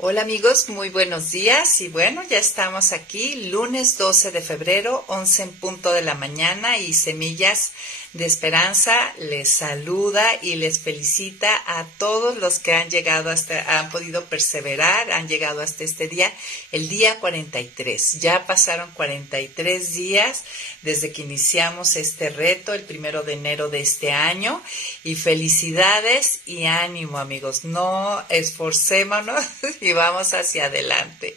Hola amigos, muy buenos días y bueno, ya estamos aquí, lunes 12 de febrero, 11 en punto de la mañana y Semillas de Esperanza les saluda y les felicita a todos los que han llegado han podido perseverar, han llegado hasta este día, el día 43. Ya pasaron 43 días desde que iniciamos este reto, el 1 de enero de este año, y felicidades y ánimo amigos, no esforcémonos y vamos hacia adelante.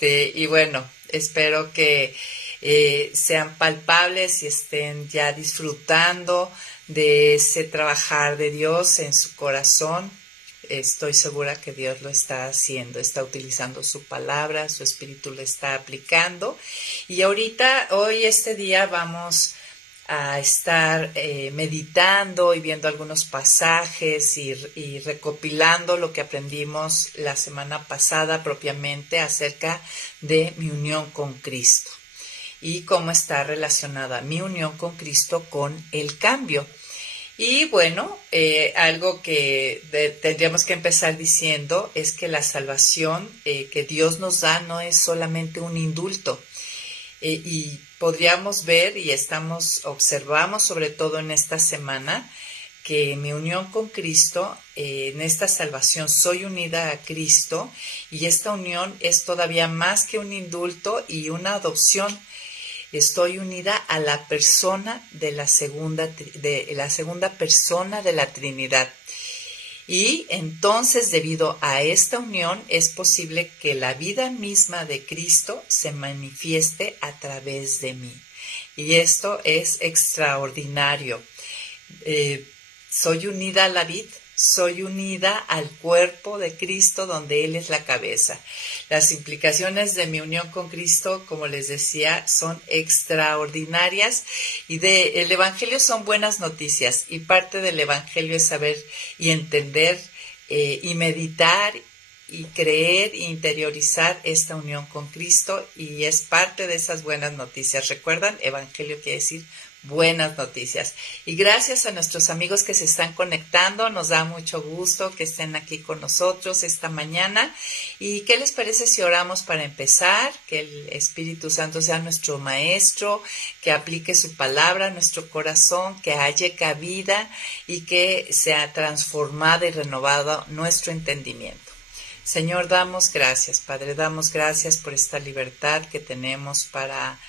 Y bueno, espero que sean palpables y estén ya disfrutando de ese trabajar de Dios en su corazón. Estoy segura que Dios lo está haciendo, está utilizando su palabra, su espíritu lo está aplicando. Y hoy este día vamos a estar meditando y viendo algunos pasajes y recopilando lo que aprendimos la semana pasada propiamente acerca de mi unión con Cristo y cómo está relacionada mi unión con Cristo con el cambio. Y bueno, algo que tendríamos que empezar diciendo es que la salvación que Dios nos da no es solamente un indulto. Y podríamos ver y observamos sobre todo en esta semana que mi unión con Cristo, en esta salvación soy unida a Cristo y esta unión es todavía más que un indulto y una adopción. Estoy unida a la persona de la segunda persona de la Trinidad. Y entonces, debido a esta unión, es posible que la vida misma de Cristo se manifieste a través de mí. Y esto es extraordinario. Soy unida a la vid, soy unida al cuerpo de Cristo donde Él es la cabeza. Las implicaciones de mi unión con Cristo, como les decía, son extraordinarias y el Evangelio son buenas noticias y parte del Evangelio es saber y entender y meditar y creer e interiorizar esta unión con Cristo y es parte de esas buenas noticias. ¿Recuerdan? Evangelio quiere decir buenas noticias. Y gracias a nuestros amigos que se están conectando, nos da mucho gusto que estén aquí con nosotros esta mañana. ¿Y qué les parece si oramos para empezar? Que el Espíritu Santo sea nuestro maestro, que aplique su palabra a nuestro corazón, que haya cabida y que sea transformado y renovado nuestro entendimiento. Señor, damos gracias, Padre, damos gracias por esta libertad que tenemos para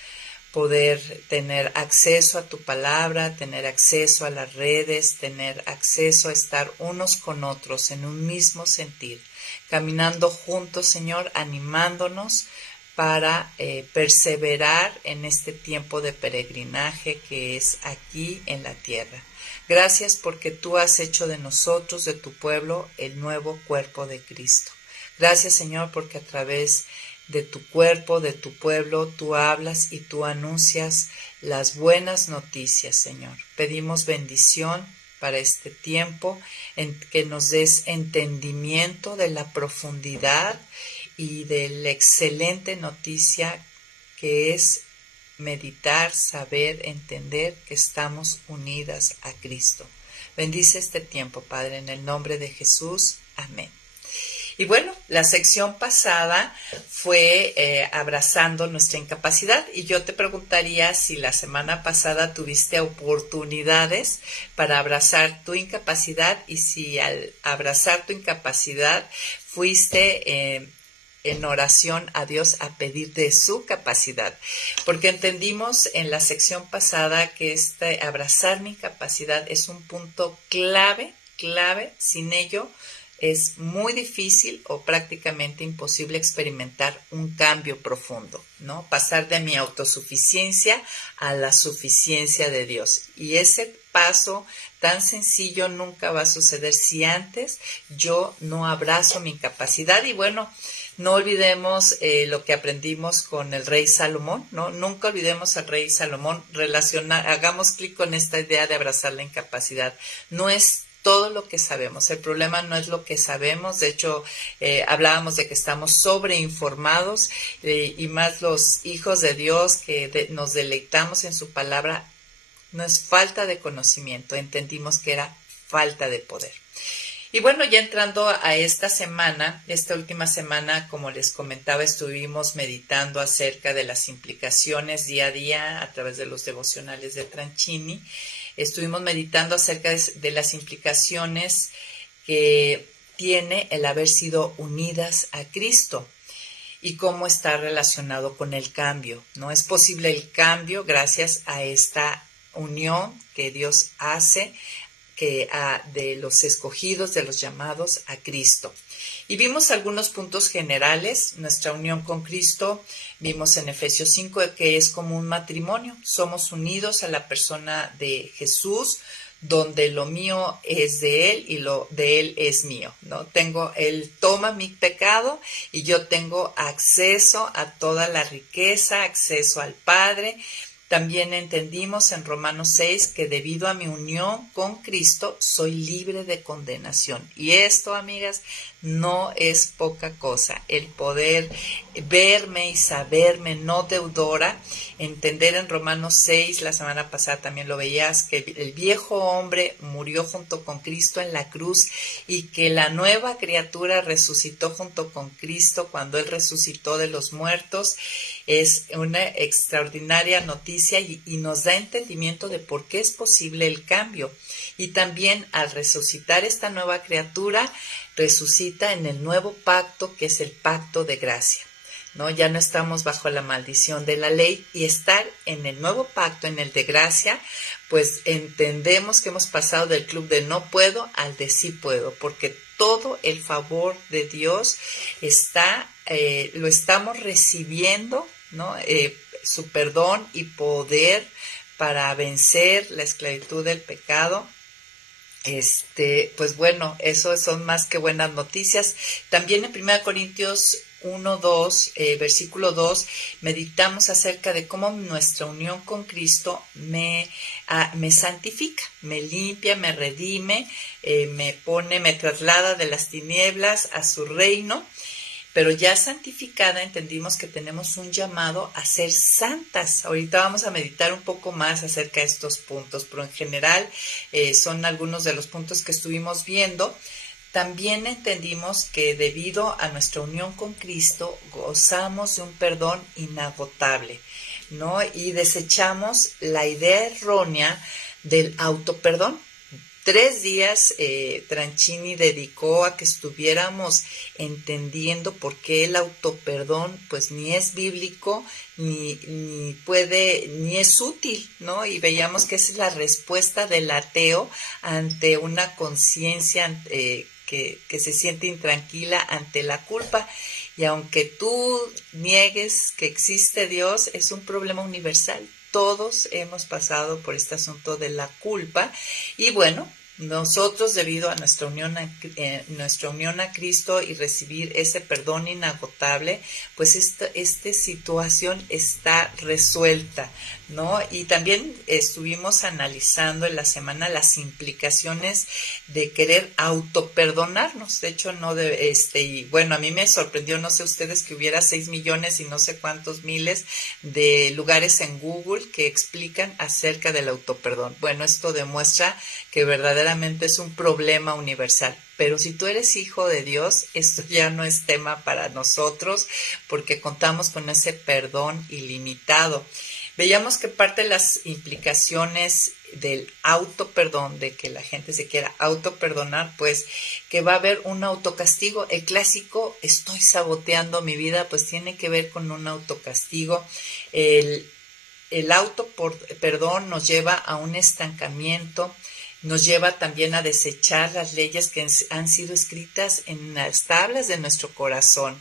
poder tener acceso a tu palabra, tener acceso a las redes, tener acceso a estar unos con otros en un mismo sentir, caminando juntos, Señor, animándonos para perseverar en este tiempo de peregrinaje que es aquí en la tierra. Gracias porque tú has hecho de nosotros, de tu pueblo, el nuevo cuerpo de Cristo. Gracias, Señor, porque a través de tu cuerpo, de tu pueblo, tú hablas y tú anuncias las buenas noticias, Señor. Pedimos bendición para este tiempo, en que nos des entendimiento de la profundidad y de la excelente noticia que es meditar, saber, entender que estamos unidas a Cristo. Bendice este tiempo, Padre, en el nombre de Jesús. Amén. Y bueno, la sección pasada fue abrazando nuestra incapacidad y yo te preguntaría si la semana pasada tuviste oportunidades para abrazar tu incapacidad y si al abrazar tu incapacidad fuiste en oración a Dios a pedir de su capacidad, porque entendimos en la sección pasada que abrazar mi incapacidad es un punto clave, sin ello es muy difícil o prácticamente imposible experimentar un cambio profundo, ¿no? Pasar de mi autosuficiencia a la suficiencia de Dios. Y ese paso tan sencillo nunca va a suceder si antes yo no abrazo mi incapacidad. Y bueno, no olvidemos lo que aprendimos con el rey Salomón, ¿no? Nunca olvidemos al rey Salomón, hagamos clic con esta idea de abrazar la incapacidad. No es todo lo que sabemos. El problema no es lo que sabemos. De hecho, hablábamos de que estamos sobreinformados y más los hijos de Dios que nos deleitamos en su palabra. No es falta de conocimiento. Entendimos que era falta de poder. Y bueno, ya entrando a esta última semana, como les comentaba, estuvimos meditando acerca de las implicaciones día a día a través de los devocionales de Tranchini. Estuvimos meditando acerca de las implicaciones que tiene el haber sido unidas a Cristo y cómo está relacionado con el cambio, ¿no? Es posible el cambio gracias a esta unión que Dios hace de los escogidos, de los llamados a Cristo. Y vimos algunos puntos generales, nuestra unión con Cristo, vimos en Efesios 5 que es como un matrimonio, somos unidos a la persona de Jesús, donde lo mío es de Él y lo de Él es mío, ¿no? Él toma mi pecado y yo tengo acceso a toda la riqueza, acceso al Padre. También entendimos en Romanos 6 que debido a mi unión con Cristo soy libre de condenación. Y esto, amigas, no es poca cosa. El poder verme y saberme no deudora, entender en Romanos 6, la semana pasada también lo veías, que el viejo hombre murió junto con Cristo en la cruz y que la nueva criatura resucitó junto con Cristo cuando Él resucitó de los muertos. Es una extraordinaria noticia y nos da entendimiento de por qué es posible el cambio. Y también al resucitar esta nueva criatura, resucita en el nuevo pacto que es el pacto de gracia, ¿no? Ya no estamos bajo la maldición de la ley y estar en el nuevo pacto, en el de gracia, pues entendemos que hemos pasado del club de no puedo al de sí puedo, porque todo el favor de Dios lo estamos recibiendo, ¿no? Su perdón y poder para vencer la esclavitud del pecado. Pues bueno, eso son más que buenas noticias. También en 1 Corintios 1:2, versículo 2, meditamos acerca de cómo nuestra unión con Cristo me santifica, me limpia, me redime, me traslada de las tinieblas a su reino. Pero ya santificada entendimos que tenemos un llamado a ser santas. Ahorita vamos a meditar un poco más acerca de estos puntos, pero en general son algunos de los puntos que estuvimos viendo. También entendimos que debido a nuestra unión con Cristo gozamos de un perdón inagotable, ¿no? Y desechamos la idea errónea del autoperdón. 3 días Tranchini dedicó a que estuviéramos entendiendo por qué el autoperdón pues ni es bíblico ni es útil, ¿no? Y veíamos que esa es la respuesta del ateo ante una conciencia que se siente intranquila ante la culpa. Y aunque tú niegues que existe Dios, es un problema universal. Todos hemos pasado por este asunto de la culpa y bueno, nosotros debido a nuestra unión a Cristo y recibir ese perdón inagotable, pues esta situación está resuelta, ¿no? Y también estuvimos analizando en la semana las implicaciones de querer autoperdonarnos. De hecho, y bueno, a mí me sorprendió, no sé ustedes, que hubiera 6 millones y no sé cuántos miles de lugares en Google que explican acerca del autoperdón. Bueno, esto demuestra que verdaderamente es un problema universal. Pero si tú eres hijo de Dios, esto ya no es tema para nosotros porque contamos con ese perdón ilimitado. Veíamos que parte de las implicaciones del autoperdón, de que la gente se quiera autoperdonar, pues que va a haber un autocastigo. El clásico, estoy saboteando mi vida, pues tiene que ver con un autocastigo. El autoperdón nos lleva a un estancamiento, nos lleva también a desechar las leyes que han sido escritas en las tablas de nuestro corazón.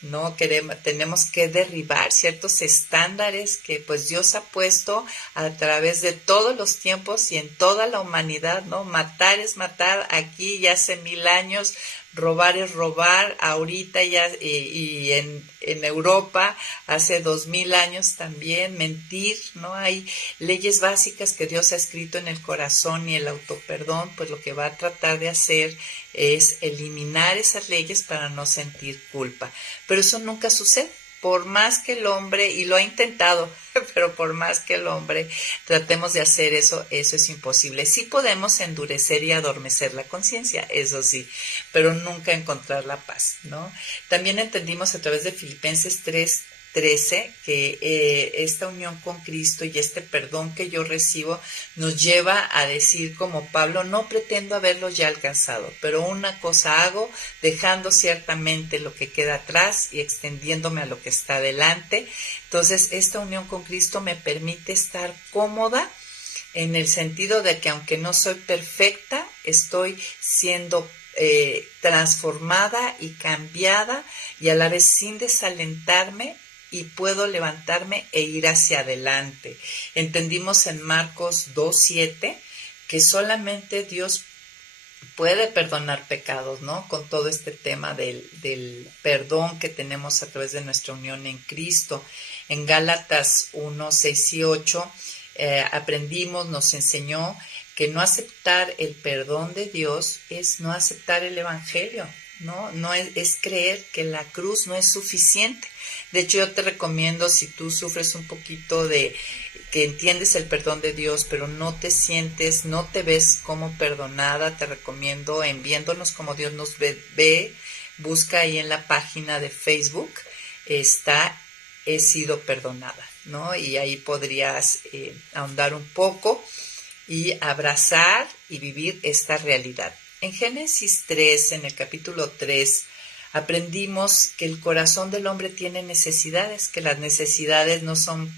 No tenemos que derribar ciertos estándares que pues Dios ha puesto a través de todos los tiempos y en toda la humanidad, ¿no? Matar es matar aquí ya hace 1000 años, robar es robar ahorita ya y en Europa hace 2000 años también, mentir, ¿no? Hay leyes básicas que Dios ha escrito en el corazón y el autoperdón, pues lo que va a tratar de hacer es eliminar esas leyes para no sentir culpa. Pero eso nunca sucede. por más que el hombre, y lo ha intentado, pero por más que el hombre tratemos de hacer eso, eso es imposible. Sí podemos endurecer y adormecer la conciencia, eso sí, pero nunca encontrar la paz, ¿no? También entendimos a través de Filipenses 3:13 que esta unión con Cristo y este perdón que yo recibo nos lleva a decir como Pablo, no pretendo haberlo ya alcanzado, pero una cosa hago, dejando ciertamente lo que queda atrás y extendiéndome a lo que está adelante. Entonces, esta unión con Cristo me permite estar cómoda en el sentido de que aunque no soy perfecta, estoy siendo transformada y cambiada y a la vez sin desalentarme y puedo levantarme e ir hacia adelante. Entendimos en Marcos 2:7 que solamente Dios puede perdonar pecados, ¿no? Con todo este tema del perdón que tenemos a través de nuestra unión en Cristo. En Gálatas 1:6 y 8 aprendimos, nos enseñó que no aceptar el perdón de Dios es no aceptar el Evangelio, ¿no? No es creer que la cruz no es suficiente. De hecho, yo te recomiendo, si tú sufres un poquito de que entiendes el perdón de Dios, pero no te sientes, no te ves como perdonada, te recomiendo en Viéndonos como Dios nos ve, busca ahí en la página de Facebook, está He sido perdonada, ¿no? Y ahí podrías ahondar un poco y abrazar y vivir esta realidad. En Génesis 3, en el capítulo 3, aprendimos que el corazón del hombre tiene necesidades, que las necesidades no son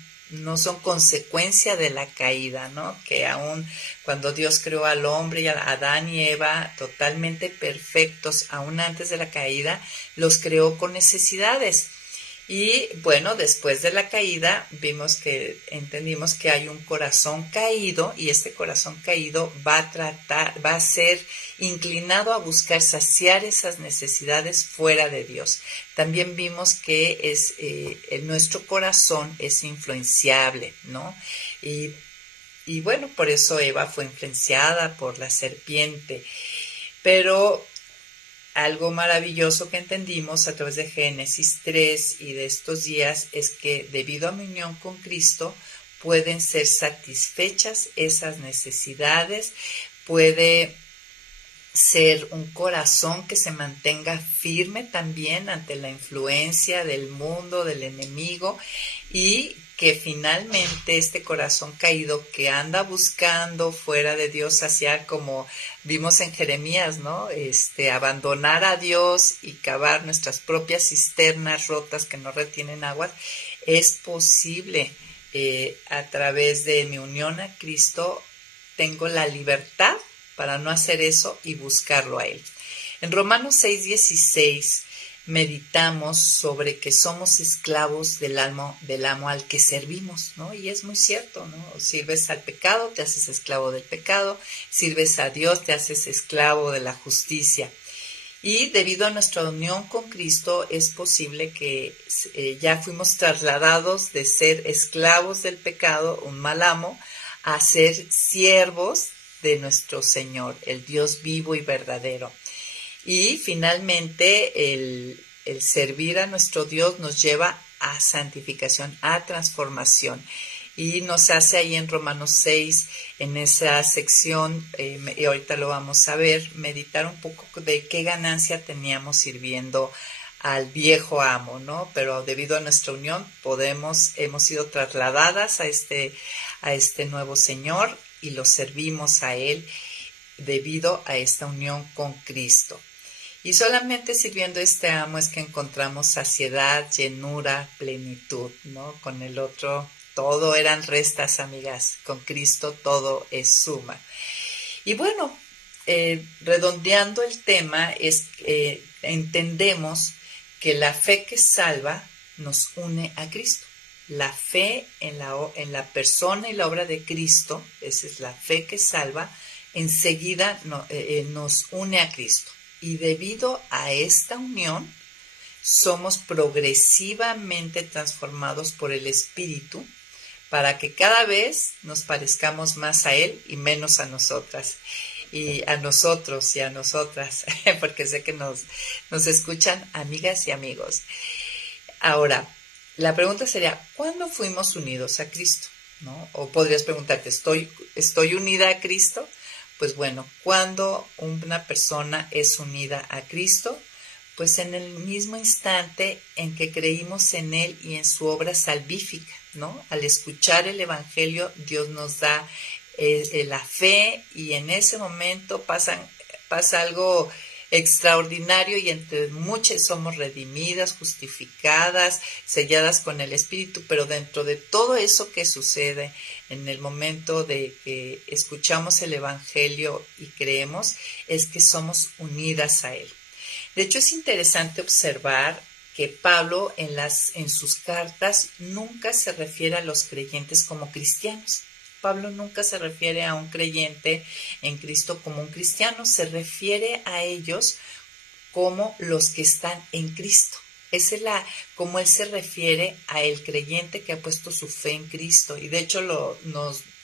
consecuencia de la caída, ¿no? Que aún cuando Dios creó al hombre y a Adán y Eva totalmente perfectos, aún antes de la caída, los creó con necesidades. Y bueno, después de la caída entendimos que hay un corazón caído y este corazón caído va a ser inclinado a buscar saciar esas necesidades fuera de Dios. También vimos que nuestro corazón es influenciable, ¿no? Y bueno, por eso Eva fue influenciada por la serpiente. Pero algo maravilloso que entendimos a través de Génesis 3 y de estos días es que debido a mi unión con Cristo pueden ser satisfechas esas necesidades, puede ser un corazón que se mantenga firme también ante la influencia del mundo, del enemigo, y que finalmente este corazón caído que anda buscando fuera de Dios hacia, como vimos en Jeremías, ¿no? Abandonar a Dios y cavar nuestras propias cisternas rotas que no retienen agua, es posible. A través de mi unión a Cristo tengo la libertad para no hacer eso y buscarlo a Él. En Romanos 6:16 meditamos sobre que somos esclavos del amo al que servimos, ¿no? Y es muy cierto, ¿no? Sirves al pecado, te haces esclavo del pecado, sirves a Dios, te haces esclavo de la justicia. Y debido a nuestra unión con Cristo es posible que ya fuimos trasladados de ser esclavos del pecado, un mal amo, a ser siervos de nuestro Señor, el Dios vivo y verdadero. Y finalmente el servir a nuestro Dios nos lleva a santificación, a transformación. Y nos hace ahí en Romanos 6, en esa sección, y ahorita lo vamos a ver, meditar un poco de qué ganancia teníamos sirviendo al viejo amo, ¿no? Pero debido a nuestra unión hemos sido trasladadas a este nuevo Señor y lo servimos a Él debido a esta unión con Cristo. Y solamente sirviendo a este amo es que encontramos saciedad, llenura, plenitud, ¿no? Con el otro todo eran restas, amigas. Con Cristo todo es suma. Y bueno, redondeando el tema, entendemos que la fe que salva nos une a Cristo. La fe en la persona y la obra de Cristo, esa es la fe que salva, enseguida nos une a Cristo. Y debido a esta unión, somos progresivamente transformados por el Espíritu para que cada vez nos parezcamos más a Él y menos a nosotras. Y a nosotros y a nosotras, porque sé que nos escuchan amigas y amigos. Ahora, la pregunta sería, ¿cuándo fuimos unidos a Cristo? ¿No? O podrías preguntarte, ¿estoy unida a Cristo? Pues bueno, cuando una persona es unida a Cristo, pues en el mismo instante en que creímos en Él y en su obra salvífica, ¿no? Al escuchar el Evangelio, Dios nos da la fe y en ese momento pasa algo extraordinario y entre muchas somos redimidas, justificadas, selladas con el Espíritu, pero dentro de todo eso que sucede en el momento de que escuchamos el Evangelio y creemos, es que somos unidas a Él. De hecho, es interesante observar que Pablo en sus cartas nunca se refiere a los creyentes como cristianos. Pablo nunca se refiere a un creyente en Cristo como un cristiano, se refiere a ellos como los que están en Cristo. Esa es como él se refiere a el creyente que ha puesto su fe en Cristo. Y de hecho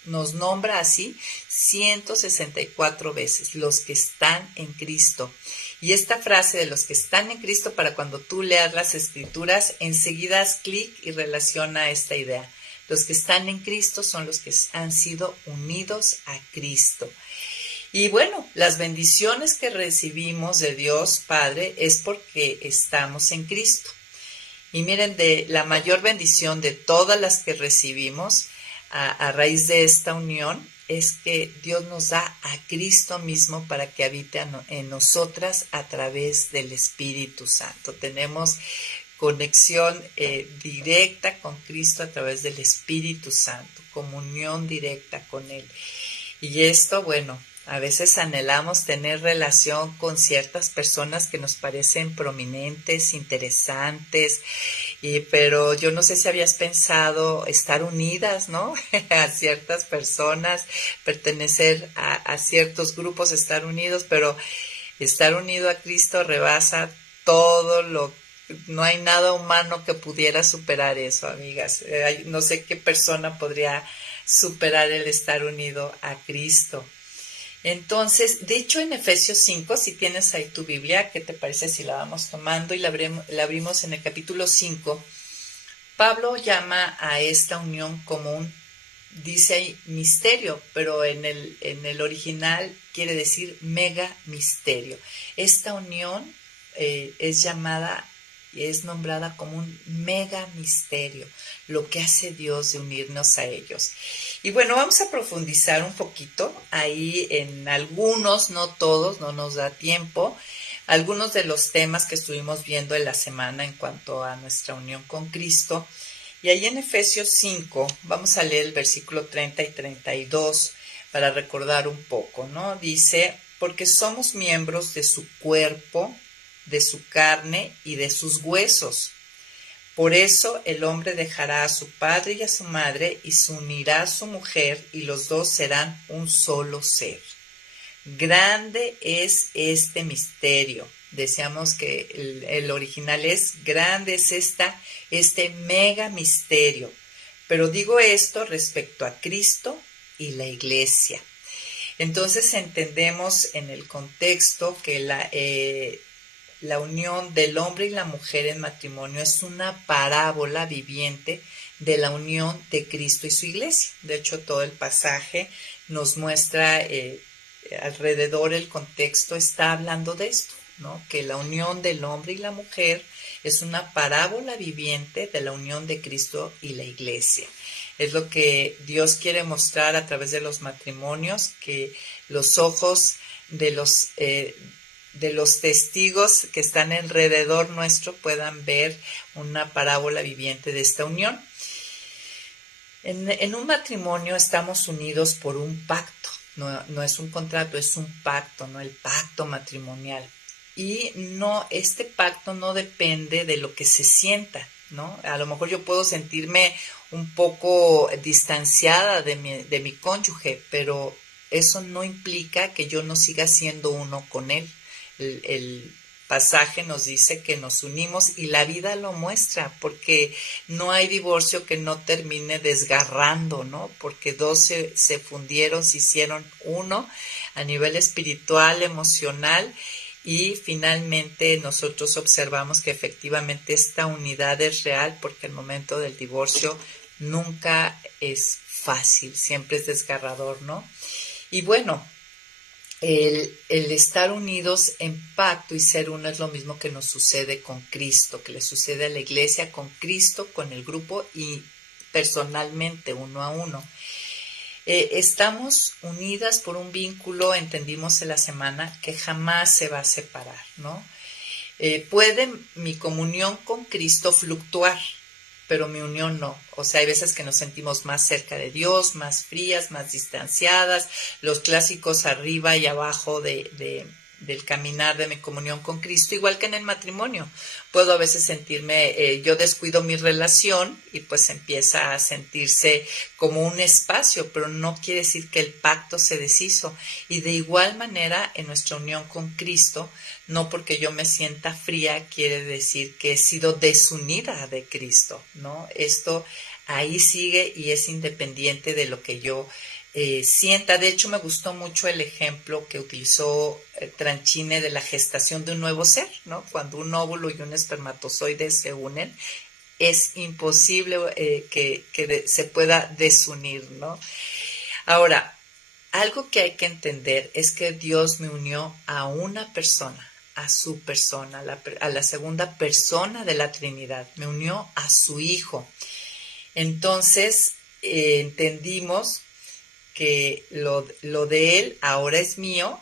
nos nombra así 164 veces, los que están en Cristo. Y esta frase de los que están en Cristo, para cuando tú leas las Escrituras, enseguida haz clic y relaciona esta idea. Los que están en Cristo son los que han sido unidos a Cristo. Y bueno, las bendiciones que recibimos de Dios Padre es porque estamos en Cristo. Y miren, de la mayor bendición de todas las que recibimos a raíz de esta unión es que Dios nos da a Cristo mismo para que habite en nosotras a través del Espíritu Santo. Tenemos conexión directa con Cristo a través del Espíritu Santo, comunión directa con Él. Y esto, bueno, a veces anhelamos tener relación con ciertas personas que nos parecen prominentes, interesantes, pero yo no sé si habías pensado estar unidas, ¿no? A ciertas personas, pertenecer a ciertos grupos, estar unidos, pero estar unido a Cristo rebasa todo no hay nada humano que pudiera superar eso, amigas. No sé qué persona podría superar el estar unido a Cristo. Entonces, de hecho, en Efesios 5, si tienes ahí tu Biblia, ¿qué te parece si la vamos tomando y la abrimos en el capítulo 5? Pablo llama a esta unión como dice ahí, misterio, pero en el original quiere decir mega misterio. Esta unión es nombrada como un mega misterio, lo que hace Dios de unirnos a ellos. Y bueno, vamos a profundizar un poquito ahí en algunos, no todos, no nos da tiempo, algunos de los temas que estuvimos viendo en la semana en cuanto a nuestra unión con Cristo. Y ahí en Efesios 5 vamos a leer el versículo 30 y 32 para recordar un poco, ¿no? Dice, porque somos miembros de su cuerpo, de su carne y de sus huesos. Por eso el hombre dejará a su padre y a su madre y se unirá a su mujer y los dos serán un solo ser. Grande es este misterio. Decíamos que el original es grande, es este mega misterio. Pero digo esto respecto a Cristo y la Iglesia. Entonces entendemos en el contexto que la unión del hombre y la mujer en matrimonio es una parábola viviente de la unión de Cristo y su Iglesia. De hecho, todo el pasaje nos muestra alrededor, el contexto está hablando de esto, ¿no? Que la unión del hombre y la mujer es una parábola viviente de la unión de Cristo y la Iglesia. Es lo que Dios quiere mostrar a través de los matrimonios, que los ojos de los testigos que están alrededor nuestro puedan ver una parábola viviente de esta unión. En un matrimonio estamos unidos por un pacto, no es un contrato, es un pacto, ¿no? El pacto matrimonial. Y este pacto no depende de lo que se sienta, ¿no? A lo mejor yo puedo sentirme un poco distanciada de mi cónyuge, pero eso no implica que yo no siga siendo uno con él. El pasaje nos dice que nos unimos y la vida lo muestra, porque no hay divorcio que no termine desgarrando, ¿no? Porque dos se fundieron, se hicieron uno a nivel espiritual, emocional, y finalmente nosotros observamos que efectivamente esta unidad es real porque el momento del divorcio nunca es fácil, siempre es desgarrador, ¿no? Y bueno, el estar unidos en pacto y ser uno es lo mismo que nos sucede con Cristo, que le sucede a la iglesia con Cristo, con el grupo y personalmente uno a uno. Estamos unidas por un vínculo, entendimos en la semana, que jamás se va a separar, ¿no? Puede mi comunión con Cristo fluctuar, pero mi unión no. O sea, hay veces que nos sentimos más cerca de Dios, más frías, más distanciadas, los clásicos arriba y abajo del caminar de mi comunión con Cristo, igual que en el matrimonio. Puedo a veces sentirme, yo descuido mi relación y pues empieza a sentirse como un espacio, pero no quiere decir que el pacto se deshizo. Y de igual manera, en nuestra unión con Cristo, no porque yo me sienta fría quiere decir que he sido desunida de Cristo, ¿no? Esto ahí sigue y es independiente de lo que yo sienta. De hecho, me gustó mucho el ejemplo que utilizó Tranchine de la gestación de un nuevo ser, ¿no? Cuando un óvulo y un espermatozoide se unen, es imposible que se pueda desunir, ¿no? Ahora, algo que hay que entender es que Dios me unió a una persona, a su persona, a la segunda persona de la Trinidad, me unió a su Hijo. Entonces, entendimos que lo de Él ahora es mío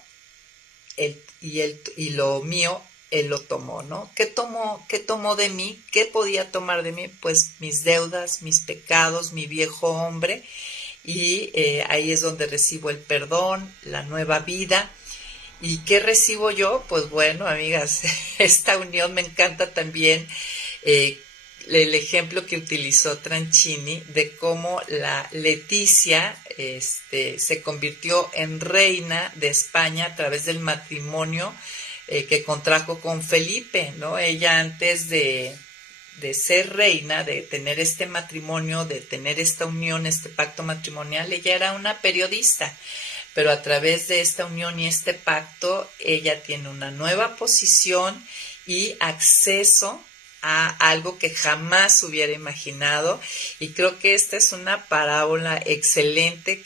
y lo mío Él lo tomó, ¿no? ¿Qué tomó de mí? ¿Qué podía tomar de mí? Pues mis deudas, mis pecados, mi viejo hombre, y ahí es donde recibo el perdón, la nueva vida. ¿Y qué recibo yo? Pues bueno, amigas, esta unión me encanta también el ejemplo que utilizó Tranchini de cómo la Leticia se convirtió en reina de España a través del matrimonio que contrajo con Felipe, ¿no? Ella antes de ser reina, de tener este matrimonio, de tener esta unión, este pacto matrimonial, ella era una periodista, pero a través de esta unión y este pacto, ella tiene una nueva posición y acceso a algo que jamás hubiera imaginado, y creo que esta es una parábola excelente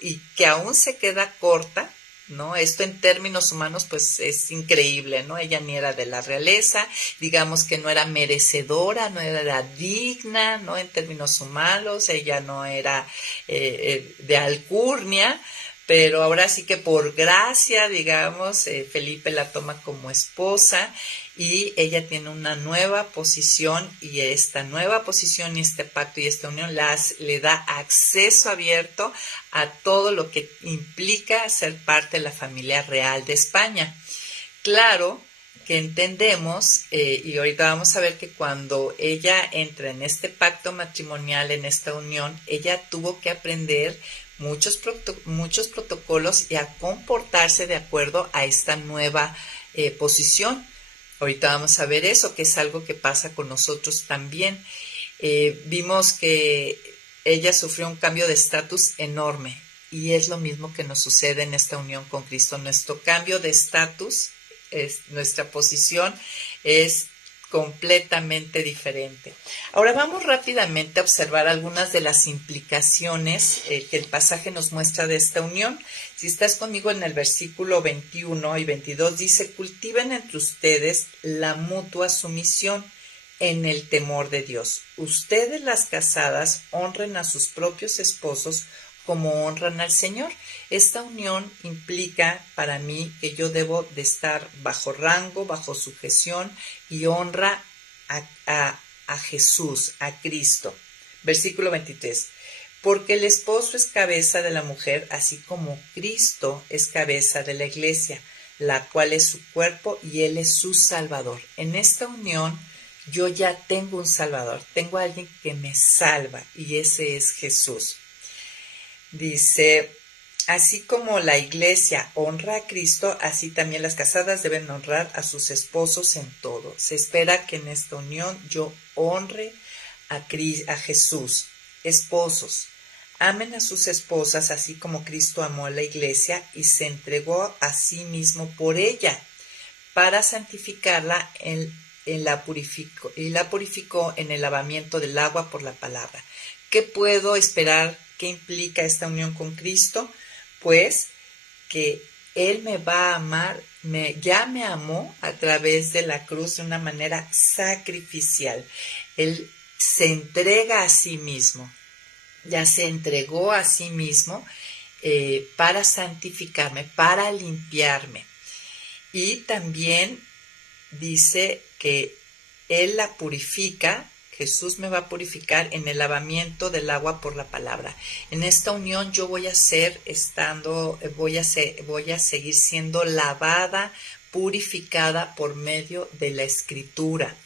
y que aún se queda corta, ¿no? Esto en términos humanos pues es increíble, ¿no? Ella ni era de la realeza, digamos que no era merecedora, no era digna, ¿no? En términos humanos, ella no era de alcurnia, pero ahora sí que por gracia, digamos, Felipe la toma como esposa y ella tiene una nueva posición, y esta nueva posición y este pacto y esta unión le da acceso abierto a todo lo que implica ser parte de la familia real de España. Claro que entendemos, y ahorita vamos a ver que cuando ella entra en este pacto matrimonial, en esta unión, ella tuvo que aprender muchos protocolos y a comportarse de acuerdo a esta nueva posición. Ahorita vamos a ver eso, que es algo que pasa con nosotros también. Vimos que ella sufrió un cambio de estatus enorme, y es lo mismo que nos sucede en esta unión con Cristo. Nuestro cambio de estatus, nuestra posición es completamente diferente. Ahora vamos rápidamente a observar algunas de las implicaciones que el pasaje nos muestra de esta unión. Si estás conmigo en el versículo 21 y 22, dice: cultiven entre ustedes la mutua sumisión en el temor de Dios. Ustedes, las casadas, honren a sus propios esposos como honran al Señor. Esta unión implica para mí que yo debo de estar bajo rango, bajo sujeción y honra a Jesús, a Cristo. Versículo 23. Porque el esposo es cabeza de la mujer, así como Cristo es cabeza de la iglesia, la cual es su cuerpo y Él es su Salvador. En esta unión yo ya tengo un Salvador, tengo a alguien que me salva, y ese es Jesús. Dice: así como la iglesia honra a Cristo, así también las casadas deben honrar a sus esposos en todo. Se espera que en esta unión yo honre a Jesús. Esposos, amen a sus esposas así como Cristo amó a la iglesia y se entregó a sí mismo por ella, para santificarla y la purificó en el lavamiento del agua por la palabra. ¿Qué puedo esperar? ¿Qué implica esta unión con Cristo? Pues que Él me va a amar, ya me amó a través de la cruz de una manera sacrificial. Él se entrega a sí mismo, ya se entregó a sí mismo para santificarme, para limpiarme. Y también dice que Él la purifica. Jesús me va a purificar en el lavamiento del agua por la palabra. En esta unión yo voy a seguir siendo lavada, purificada por medio de la Escritura,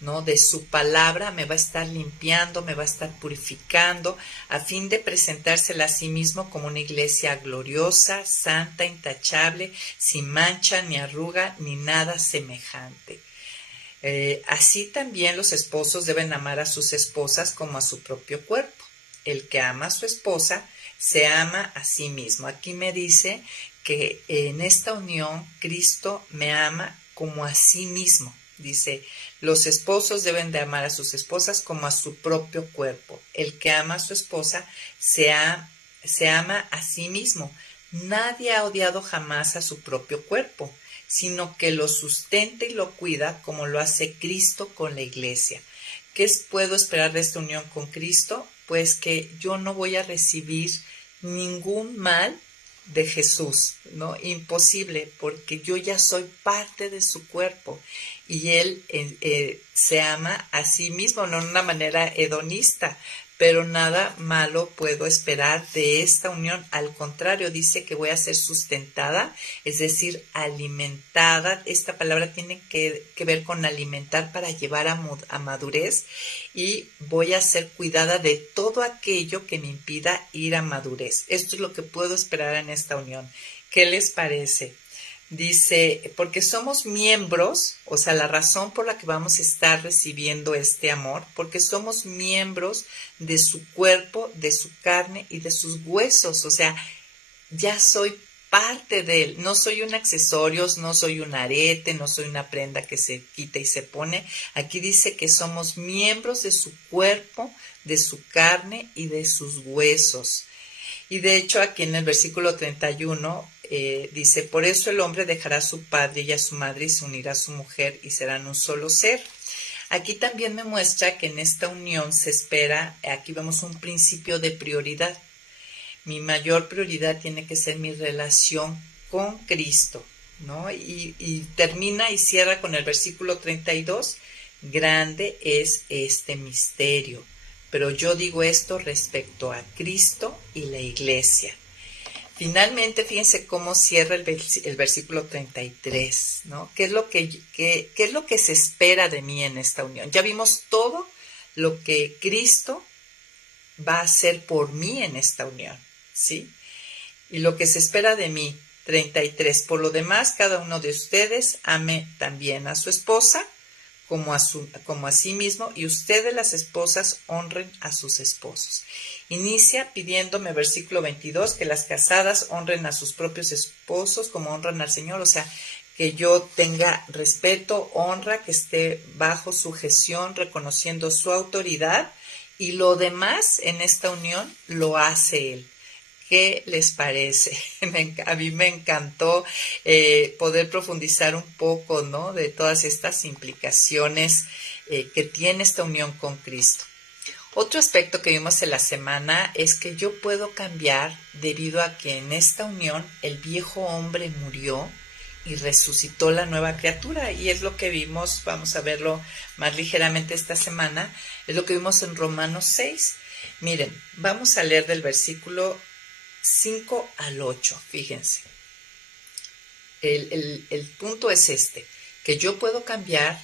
¿no? De su palabra me va a estar limpiando, me va a estar purificando, a fin de presentársela a sí mismo como una iglesia gloriosa, santa, intachable, sin mancha, ni arruga, ni nada semejante. Así también los esposos deben amar a sus esposas como a su propio cuerpo. El que ama a su esposa se ama a sí mismo. Aquí me dice que en esta unión Cristo me ama como a sí mismo. Dice, los esposos deben de amar a sus esposas como a su propio cuerpo. El que ama a su esposa se ama a sí mismo. Nadie ha odiado jamás a su propio cuerpo, sino que lo sustenta y lo cuida como lo hace Cristo con la iglesia. ¿Qué puedo esperar de esta unión con Cristo? Pues que yo no voy a recibir ningún mal de Jesús, ¿no? Imposible, porque yo ya soy parte de su cuerpo y Él se ama a sí mismo, no de una manera hedonista, pero nada malo puedo esperar de esta unión. Al contrario, dice que voy a ser sustentada, es decir, alimentada. Esta palabra tiene que ver con alimentar para llevar a madurez, y voy a ser cuidada de todo aquello que me impida ir a madurez. Esto es lo que puedo esperar en esta unión. ¿Qué les parece? Dice, porque somos miembros, o sea, la razón por la que vamos a estar recibiendo este amor, porque somos miembros de su cuerpo, de su carne y de sus huesos. O sea, ya soy parte de él. No soy un accesorio, no soy un arete, no soy una prenda que se quita y se pone. Aquí dice que somos miembros de su cuerpo, de su carne y de sus huesos. Y de hecho aquí en el versículo 31 dice, por eso el hombre dejará a su padre y a su madre y se unirá a su mujer y serán un solo ser. Aquí también me muestra que en esta unión se espera, aquí vemos un principio de prioridad. Mi mayor prioridad tiene que ser mi relación con Cristo, ¿no? Y termina y cierra con el versículo 32, grande es este misterio. Pero yo digo esto respecto a Cristo y la iglesia. Finalmente, fíjense cómo cierra el versículo 33, ¿no? ¿Qué es lo que se espera de mí en esta unión? Ya vimos todo lo que Cristo va a hacer por mí en esta unión, ¿sí? Y lo que se espera de mí, 33. Por lo demás, cada uno de ustedes ame también a su esposa como a sí mismo, y ustedes, las esposas, honren a sus esposos. Inicia pidiéndome, versículo 22, que las casadas honren a sus propios esposos como honran al Señor. O sea, que yo tenga respeto, honra, que esté bajo sujeción, reconociendo su autoridad, y lo demás en esta unión lo hace Él. ¿Qué les parece? A mí me encantó poder profundizar un poco, ¿no?, de todas estas implicaciones que tiene esta unión con Cristo. Otro aspecto que vimos en la semana es que yo puedo cambiar debido a que en esta unión el viejo hombre murió y resucitó la nueva criatura, y es lo que vimos, vamos a verlo más ligeramente esta semana, es lo que vimos en Romanos 6. Miren, vamos a leer del versículo 5 al 8, fíjense. El punto es que yo puedo cambiar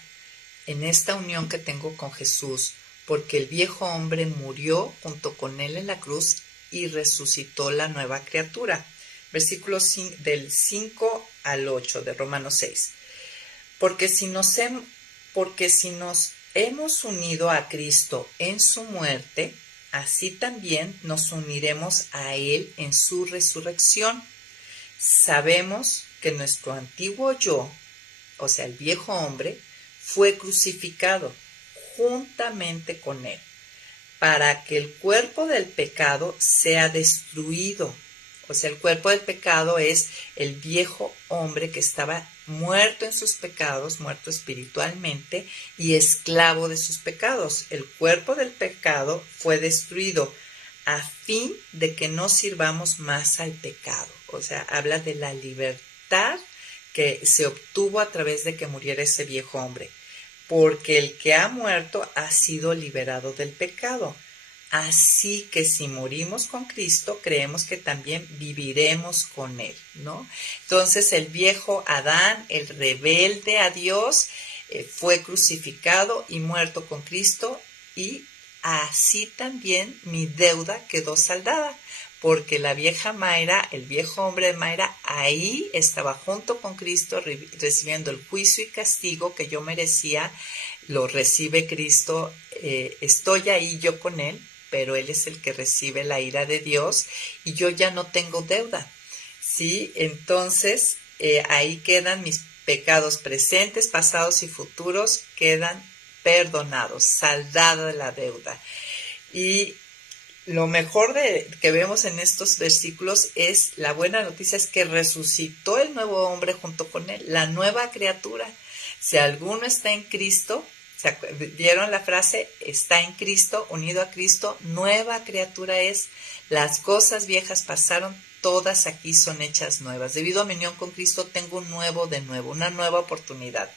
en esta unión que tengo con Jesús, porque el viejo hombre murió junto con él en la cruz y resucitó la nueva criatura. Versículos del 5 al 8 de Romanos 6. Porque si nos hemos unido a Cristo en su muerte, así también nos uniremos a Él en su resurrección. Sabemos que nuestro antiguo yo, o sea, el viejo hombre, fue crucificado juntamente con él, para que el cuerpo del pecado sea destruido. O sea, el cuerpo del pecado es el viejo hombre que estaba muerto en sus pecados, muerto espiritualmente y esclavo de sus pecados. El cuerpo del pecado fue destruido a fin de que no sirvamos más al pecado. O sea, habla de la libertad que se obtuvo a través de que muriera ese viejo hombre. Porque el que ha muerto ha sido liberado del pecado. Así que si morimos con Cristo, creemos que también viviremos con Él, ¿no? Entonces el viejo Adán, el rebelde a Dios, fue crucificado y muerto con Cristo, y así también mi deuda quedó saldada, porque la vieja Mayra, el viejo hombre de Mayra, ahí estaba junto con Cristo recibiendo el juicio y castigo que yo merecía. Lo recibe Cristo, estoy ahí yo con Él, pero Él es el que recibe la ira de Dios y yo ya no tengo deuda, ¿sí? Entonces, ahí quedan mis pecados presentes, pasados y futuros, quedan perdonados, saldada la deuda. Y lo mejor que vemos en estos versículos es, la buena noticia es que resucitó el nuevo hombre junto con Él, la nueva criatura. Si alguno está en Cristo, ¿vieron la frase? Está en Cristo, unido a Cristo, nueva criatura es. Las cosas viejas pasaron, todas aquí son hechas nuevas. Debido a mi unión con Cristo tengo un nuevo de nuevo, una nueva oportunidad.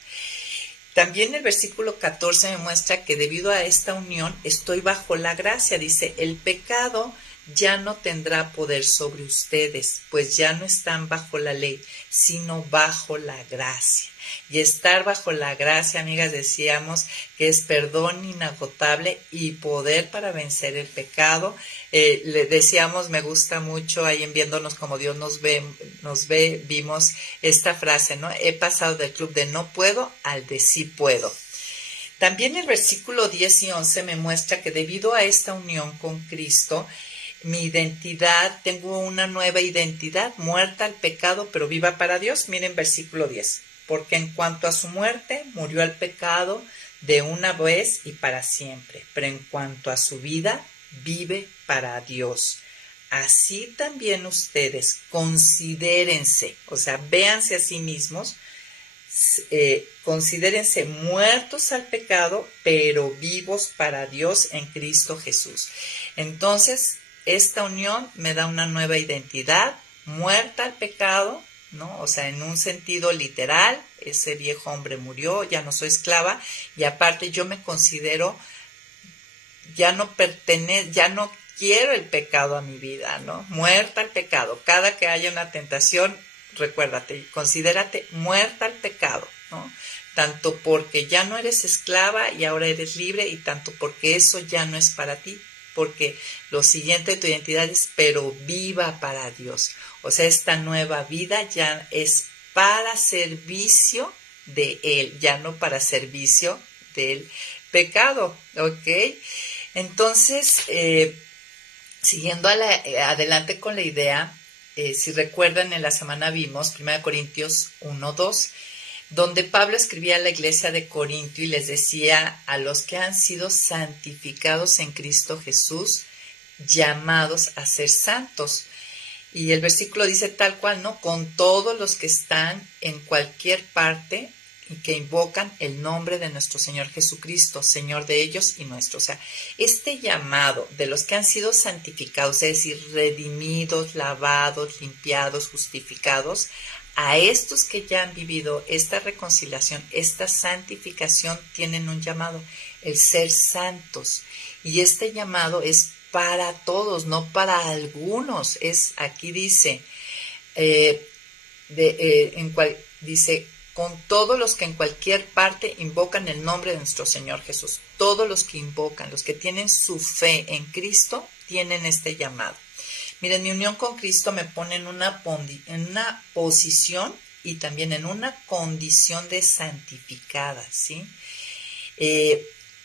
También el versículo 14 me muestra que debido a esta unión estoy bajo la gracia. Dice, el pecado ya no tendrá poder sobre ustedes, pues ya no están bajo la ley, sino bajo la gracia. Y estar bajo la gracia, amigas, decíamos que es perdón inagotable y poder para vencer el pecado. Le decíamos, me gusta mucho ahí en Viéndonos como Dios nos ve, vimos esta frase, ¿no? He pasado del club de no puedo al de sí puedo. También el versículo 10 y 11 me muestra que debido a esta unión con Cristo, mi identidad, tengo una nueva identidad, muerta al pecado, pero viva para Dios. Miren versículo 10. Porque en cuanto a su muerte, murió al pecado de una vez y para siempre, pero en cuanto a su vida, vive para Dios. Así también ustedes considérense, o sea, véanse a sí mismos, considérense muertos al pecado, pero vivos para Dios en Cristo Jesús. Entonces, esta unión me da una nueva identidad, muerta al pecado, ¿no? O sea, en un sentido literal, ese viejo hombre murió, ya no soy esclava, y aparte yo me considero, ya no quiero el pecado a mi vida, ¿no? Muerta al pecado. Cada que haya una tentación, recuérdate, considérate muerta al pecado, ¿no? Tanto porque ya no eres esclava y ahora eres libre, y tanto porque eso ya no es para ti. Porque lo siguiente de tu identidad es, pero viva para Dios. O sea, esta nueva vida ya es para servicio de Él, ya no para servicio del pecado, ¿ok? Entonces, siguiendo adelante con la idea, si recuerdan, en la semana vimos 1 Corintios 1:2, donde Pablo escribía a la iglesia de Corintio y les decía a los que han sido santificados en Cristo Jesús, llamados a ser santos. Y el versículo dice tal cual, ¿no? Con todos los que están en cualquier parte y que invocan el nombre de nuestro Señor Jesucristo, Señor de ellos y nuestro. O sea, este llamado de los que han sido santificados, es decir, redimidos, lavados, limpiados, justificados, a estos que ya han vivido esta reconciliación, esta santificación, tienen un llamado, el ser santos. Y este llamado es para todos, no para algunos. Aquí dice, dice, con todos los que en cualquier parte invocan el nombre de nuestro Señor Jesús. Todos los que invocan, los que tienen su fe en Cristo, tienen este llamado. Miren, mi unión con Cristo me pone en una posición y también en una condición de santificada, ¿sí?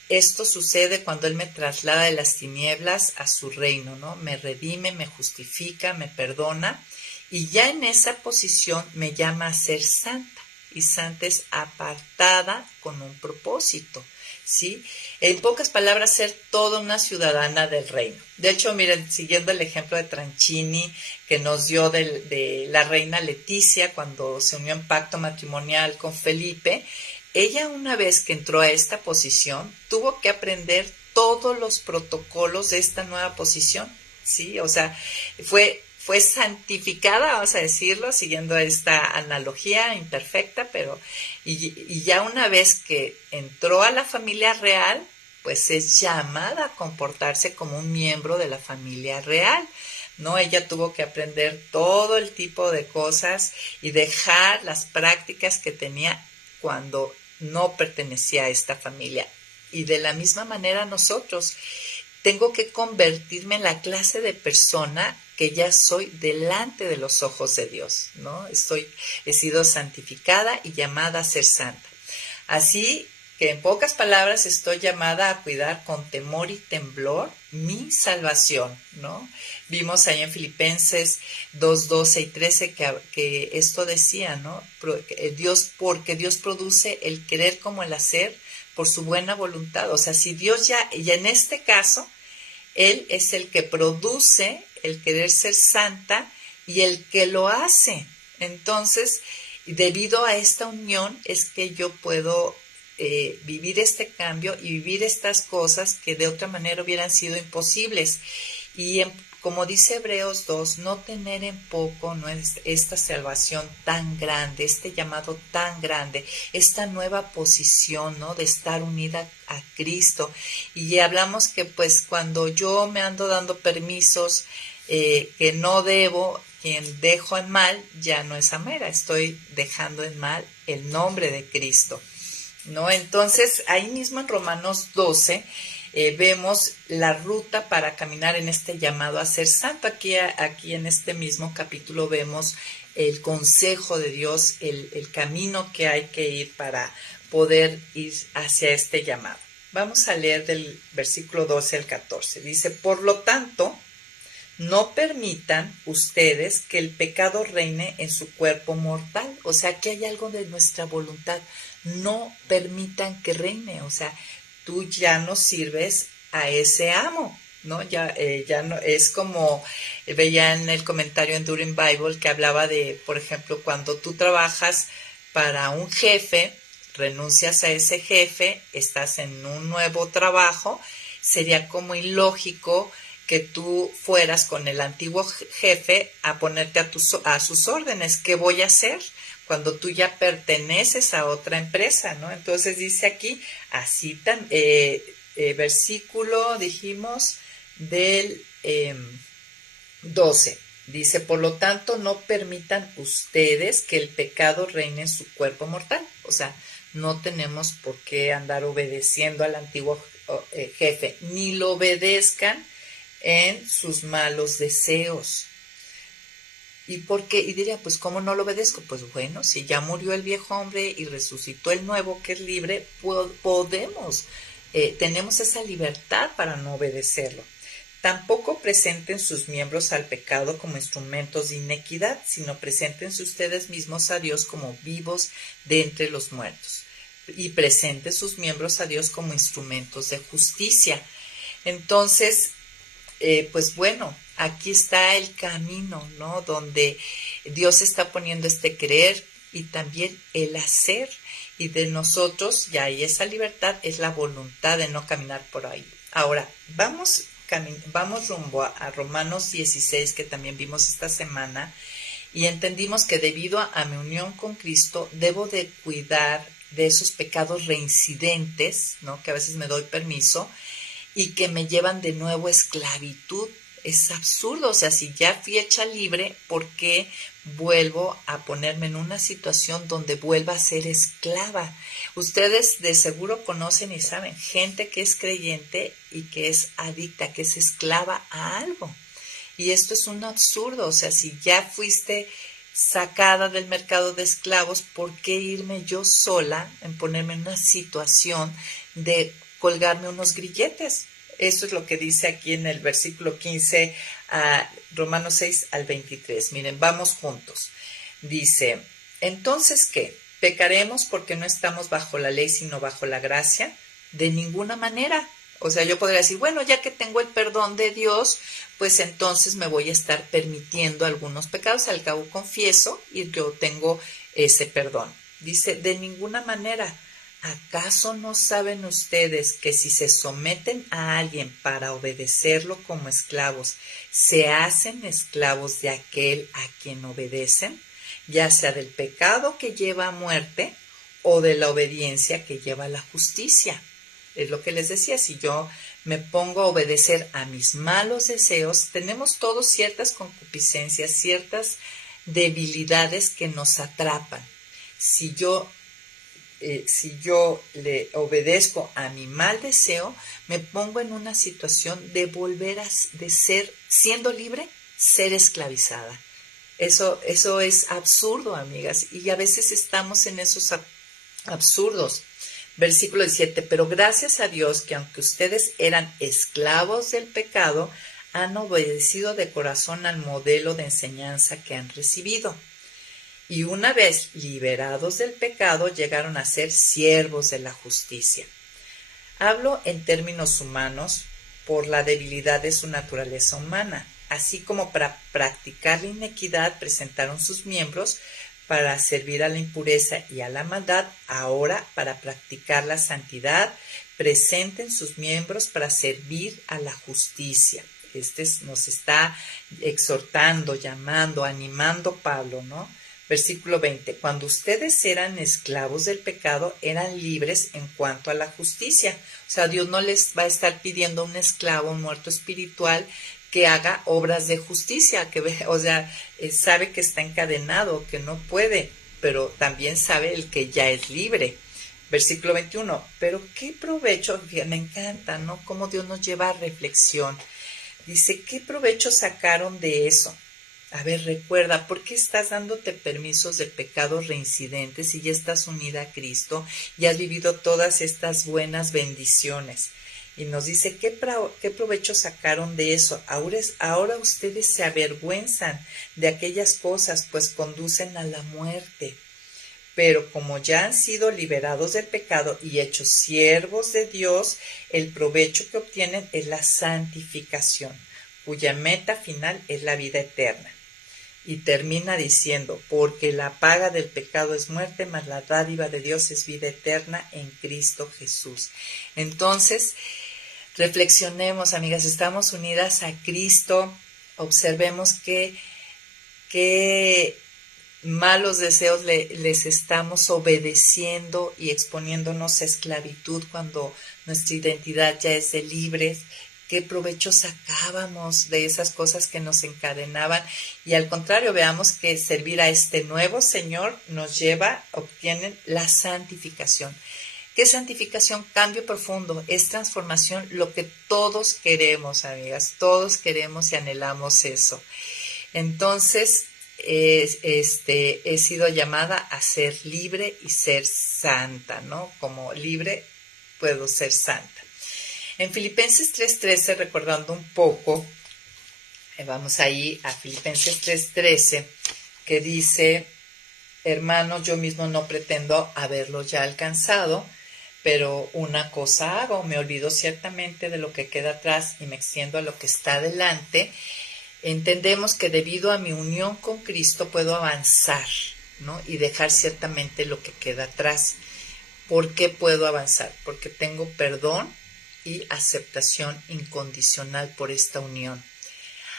Esto sucede cuando Él me traslada de las tinieblas a su reino, ¿no? Me redime, me justifica, me perdona, y ya en esa posición me llama a ser santa. y santa es apartada con un propósito, ¿sí? En pocas palabras, ser toda una ciudadana del reino. De hecho, miren, siguiendo el ejemplo de Tranchini que nos dio de la reina Leticia cuando se unió en pacto matrimonial con Felipe, ella una vez que entró a esta posición tuvo que aprender todos los protocolos de esta nueva posición, ¿sí? O sea, fue santificada, vamos a decirlo, siguiendo esta analogía imperfecta, pero y ya una vez que entró a la familia real, pues es llamada a comportarse como un miembro de la familia real, ¿no? Ella tuvo que aprender todo el tipo de cosas y dejar las prácticas que tenía cuando no pertenecía a esta familia. Y de la misma manera nosotros, tengo que convertirme en la clase de persona que ya soy delante de los ojos de Dios, ¿no? He sido santificada y llamada a ser santa. Así que en pocas palabras estoy llamada a cuidar con temor y temblor mi salvación, ¿no? Vimos ahí en Filipenses 2, 12 y 13 que esto decía, ¿no? Porque Dios produce el querer como el hacer por su buena voluntad. O sea, si Dios ya en este caso, Él es el que produce el querer ser santa y el que lo hace. Entonces, debido a esta unión es que yo puedo vivir este cambio y vivir estas cosas que de otra manera hubieran sido imposibles. Y como dice Hebreos 2, no tener en poco, ¿no?, esta salvación tan grande, este llamado tan grande, esta nueva posición, ¿no?, de estar unida a Cristo. Y hablamos que pues cuando yo me ando dando permisos que no debo, quien dejo en mal ya no es Amera, estoy dejando en mal el nombre de Cristo, ¿no? Entonces, ahí mismo en Romanos 12 vemos la ruta para caminar en este llamado a ser santo. Aquí en este mismo capítulo vemos el consejo de Dios, el camino que hay que ir para poder ir hacia este llamado. Vamos a leer del versículo 12 al 14. Dice, por lo tanto, no permitan ustedes que el pecado reine en su cuerpo mortal. O sea, que hay algo de nuestra voluntad. No permitan que reine. O sea, tú ya no sirves a ese amo, ¿no? Ya no, es como veía en el comentario en Enduring Bible que hablaba de, por ejemplo, cuando tú trabajas para un jefe, renuncias a ese jefe, estás en un nuevo trabajo, sería como ilógico que tú fueras con el antiguo jefe a ponerte a sus órdenes. ¿Qué voy a hacer cuando tú ya perteneces a otra empresa, ¿no? Entonces dice aquí, así versículo, dijimos, del 12. Dice, por lo tanto, no permitan ustedes que el pecado reine en su cuerpo mortal. O sea, no tenemos por qué andar obedeciendo al antiguo jefe, ni lo obedezcan en sus malos deseos. ¿Y por qué? Y diría, pues, ¿cómo no lo obedezco? Pues bueno, si ya murió el viejo hombre y resucitó el nuevo que es libre, tenemos esa libertad para no obedecerlo. Tampoco presenten sus miembros al pecado como instrumentos de inequidad, sino preséntense ustedes mismos a Dios como vivos de entre los muertos. Y presenten sus miembros a Dios como instrumentos de justicia. Entonces, pues bueno, aquí está el camino, ¿no? Donde Dios está poniendo este querer y también el hacer. Y de nosotros, ya hay esa libertad, es la voluntad de no caminar por ahí. Ahora, vamos rumbo a Romanos 16, que también vimos esta semana, y entendimos que debido a mi unión con Cristo, debo de cuidar de esos pecados reincidentes, ¿no?, que a veces me doy permiso, y que me llevan de nuevo a esclavitud. Es absurdo, o sea, si ya fui hecha libre, ¿por qué vuelvo a ponerme en una situación donde vuelva a ser esclava? Ustedes de seguro conocen y saben gente que es creyente y que es adicta, que es esclava a algo. Y esto es un absurdo, o sea, si ya fuiste sacada del mercado de esclavos, ¿por qué irme yo sola en ponerme en una situación de colgarme unos grilletes? Eso es lo que dice aquí en el versículo 15, Romanos 6 al 23. Miren, vamos juntos. Dice, ¿entonces qué? ¿Pecaremos porque no estamos bajo la ley, sino bajo la gracia? De ninguna manera. O sea, yo podría decir, bueno, ya que tengo el perdón de Dios, pues entonces me voy a estar permitiendo algunos pecados. Al cabo confieso y yo tengo ese perdón. Dice, de ninguna manera. ¿Acaso no saben ustedes que si se someten a alguien para obedecerlo como esclavos, se hacen esclavos de aquel a quien obedecen, ya sea del pecado que lleva a muerte o de la obediencia que lleva a la justicia? Es lo que les decía, si yo me pongo a obedecer a mis malos deseos, tenemos todos ciertas concupiscencias, ciertas debilidades que nos atrapan. Si yo le obedezco a mi mal deseo, me pongo en una situación de volver de ser, siendo libre, ser esclavizada. Eso es absurdo, amigas, y a veces estamos en esos absurdos. Versículo 17, pero gracias a Dios que aunque ustedes eran esclavos del pecado, han obedecido de corazón al modelo de enseñanza que han recibido. Y una vez liberados del pecado, llegaron a ser siervos de la justicia. Hablo en términos humanos por la debilidad de su naturaleza humana. Así como para practicar la inequidad presentaron sus miembros para servir a la impureza y a la maldad, ahora para practicar la santidad presenten sus miembros para servir a la justicia. Nos está exhortando, llamando, animando Pablo, ¿no? Versículo 20, cuando ustedes eran esclavos del pecado, eran libres en cuanto a la justicia. O sea, Dios no les va a estar pidiendo a un esclavo, un muerto espiritual, que haga obras de justicia, sabe que está encadenado, que no puede, pero también sabe el que ya es libre. Versículo 21, pero qué provecho, me encanta, ¿no? Cómo Dios nos lleva a reflexión. Dice, ¿qué provecho sacaron de eso? A ver, recuerda, ¿por qué estás dándote permisos de pecados reincidentes si ya estás unida a Cristo y has vivido todas estas buenas bendiciones? Y nos dice, ¿qué provecho sacaron de eso? Ahora ustedes se avergüenzan de aquellas cosas, pues conducen a la muerte. Pero como ya han sido liberados del pecado y hechos siervos de Dios, el provecho que obtienen es la santificación, cuya meta final es la vida eterna. Y termina diciendo, porque la paga del pecado es muerte, mas la dádiva de Dios es vida eterna en Cristo Jesús. Entonces, reflexionemos, amigas, estamos unidas a Cristo, observemos qué malos deseos les estamos obedeciendo y exponiéndonos a esclavitud cuando nuestra identidad ya es de libres. ¿Qué provecho sacábamos de esas cosas que nos encadenaban? Y al contrario, veamos que servir a este nuevo Señor obtienen la santificación. ¿Qué santificación? Cambio profundo, es transformación, lo que todos queremos, amigas, todos queremos y anhelamos eso. Entonces, he sido llamada a ser libre y ser santa, ¿no? Como libre puedo ser santa. En Filipenses 3:13, recordando un poco, vamos ahí a Filipenses 3:13, que dice, hermanos, yo mismo no pretendo haberlo ya alcanzado, pero una cosa hago, me olvido ciertamente de lo que queda atrás y me extiendo a lo que está adelante. Entendemos que debido a mi unión con Cristo puedo avanzar, ¿no? Y dejar ciertamente lo que queda atrás. ¿Por qué puedo avanzar? Porque tengo perdón y aceptación incondicional por esta unión.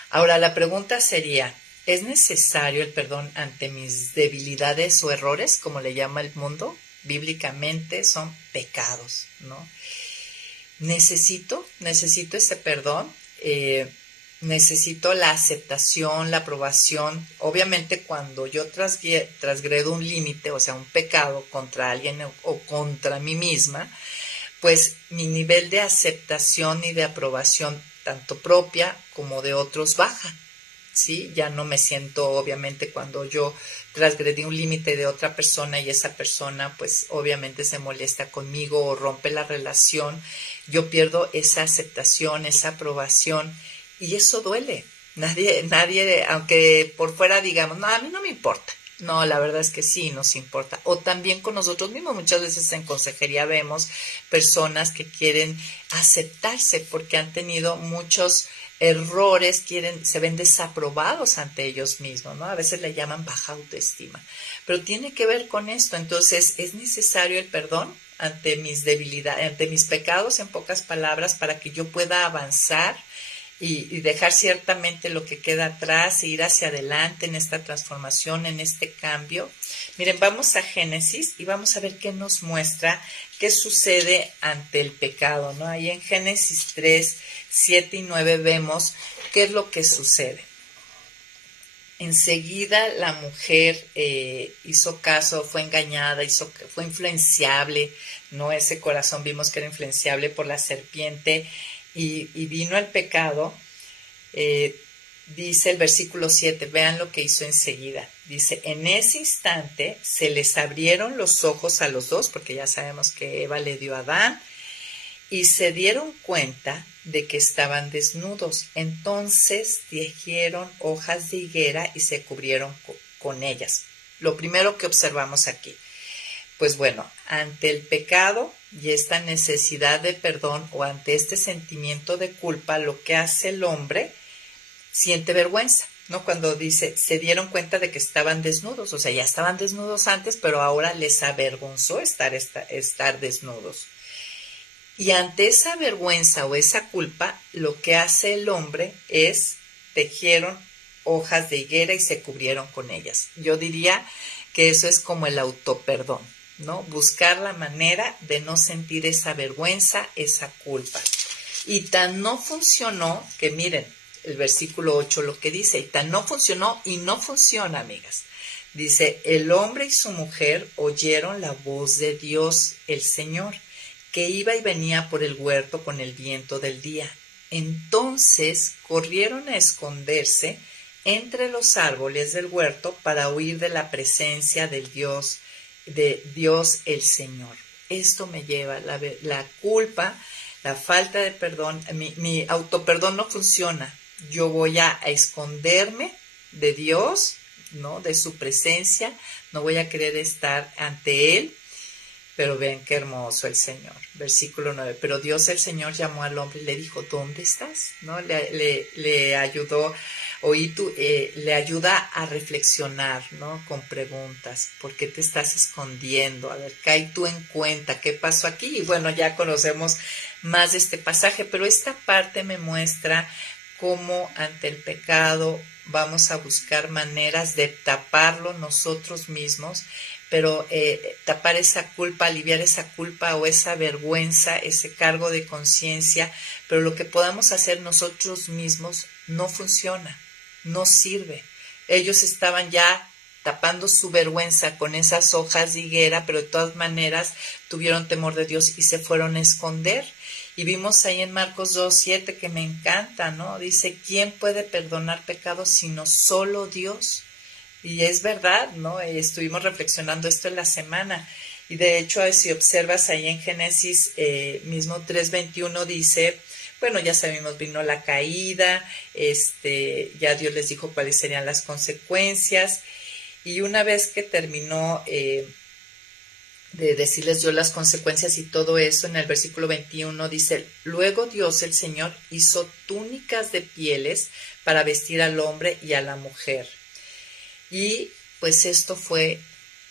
Ahora, la pregunta sería, ¿es necesario el perdón ante mis debilidades o errores, como le llama el mundo? Bíblicamente son pecados, ¿no? Necesito ese perdón, necesito la aceptación, la aprobación. Obviamente cuando yo transgredo un límite, o sea, un pecado contra alguien o contra mí misma, pues mi nivel de aceptación y de aprobación, tanto propia como de otros, baja, ¿sí? Ya no me siento, obviamente, cuando yo transgredí un límite de otra persona y esa persona, pues, obviamente se molesta conmigo o rompe la relación, yo pierdo esa aceptación, esa aprobación, y eso duele. Nadie, aunque por fuera digamos, no, a mí no me importa, No, la verdad es que sí nos importa. O también con nosotros mismos. Muchas veces en consejería vemos personas que quieren aceptarse porque han tenido muchos errores, se ven desaprobados ante ellos mismos, ¿no? A veces le llaman baja autoestima. Pero tiene que ver con esto. Entonces, es necesario el perdón ante mis debilidades, ante mis pecados, en pocas palabras, para que yo pueda avanzar y dejar ciertamente lo que queda atrás e ir hacia adelante en esta transformación, en este cambio. Miren, vamos a Génesis y vamos a ver qué nos muestra, qué sucede ante el pecado, ¿no? Ahí en Génesis 3, 7 y 9 vemos qué es lo que sucede. Enseguida la mujer hizo caso, fue engañada, fue influenciable, ¿no? Ese corazón vimos que era influenciable por la serpiente y vino el pecado. Dice el versículo 7, vean lo que hizo enseguida. Dice, en ese instante se les abrieron los ojos a los dos, porque ya sabemos que Eva le dio a Adán, y se dieron cuenta de que estaban desnudos. Entonces tejieron hojas de higuera y se cubrieron con ellas. Lo primero que observamos aquí, pues bueno, ante el pecado y esta necesidad de perdón o ante este sentimiento de culpa, lo que hace el hombre siente vergüenza, ¿no? Cuando dice, se dieron cuenta de que estaban desnudos, o sea, ya estaban desnudos antes, pero ahora les avergonzó estar desnudos. Y ante esa vergüenza o esa culpa, lo que hace el hombre es tejieron hojas de higuera y se cubrieron con ellas. Yo diría que eso es como el autoperdón, ¿no? Buscar la manera de no sentir esa vergüenza, esa culpa. Y tan no funcionó que miren el versículo 8 lo que dice, y tan no funcionó y no funciona, amigas. Dice, el hombre y su mujer oyeron la voz de Dios, el Señor, que iba y venía por el huerto con el viento del día. Entonces corrieron a esconderse entre los árboles del huerto para huir de la presencia de Dios el Señor. Esto me lleva la culpa, la falta de perdón, mi autoperdón no funciona. Yo voy a esconderme de Dios, ¿no? De su presencia, no voy a querer estar ante Él. Pero ven qué hermoso el Señor. Versículo 9. Pero Dios el Señor llamó al hombre y le dijo, ¿dónde estás? ¿No? Le ayudó, le ayuda a reflexionar, ¿no? Con preguntas. ¿Por qué te estás escondiendo? A ver, cae tú en cuenta qué pasó aquí. Y bueno, ya conocemos más de este pasaje, pero esta parte me muestra cómo ante el pecado vamos a buscar maneras de taparlo nosotros mismos, pero tapar esa culpa, aliviar esa culpa o esa vergüenza, ese cargo de conciencia, pero lo que podamos hacer nosotros mismos no funciona, no sirve. Ellos estaban ya tapando su vergüenza con esas hojas de higuera, pero de todas maneras tuvieron temor de Dios y se fueron a esconder. Y vimos ahí en Marcos 2:7 que me encanta, ¿no? Dice, ¿quién puede perdonar pecados sino solo Dios? Y es verdad, ¿no? Estuvimos reflexionando esto en la semana. Y de hecho, si observas ahí en Génesis mismo 3:21 dice, bueno, ya sabemos, vino la caída, ya Dios les dijo cuáles serían las consecuencias. Y una vez que terminó de decirles yo las consecuencias y todo eso, en el versículo 21 dice, luego Dios el Señor hizo túnicas de pieles para vestir al hombre y a la mujer. Y pues esto fue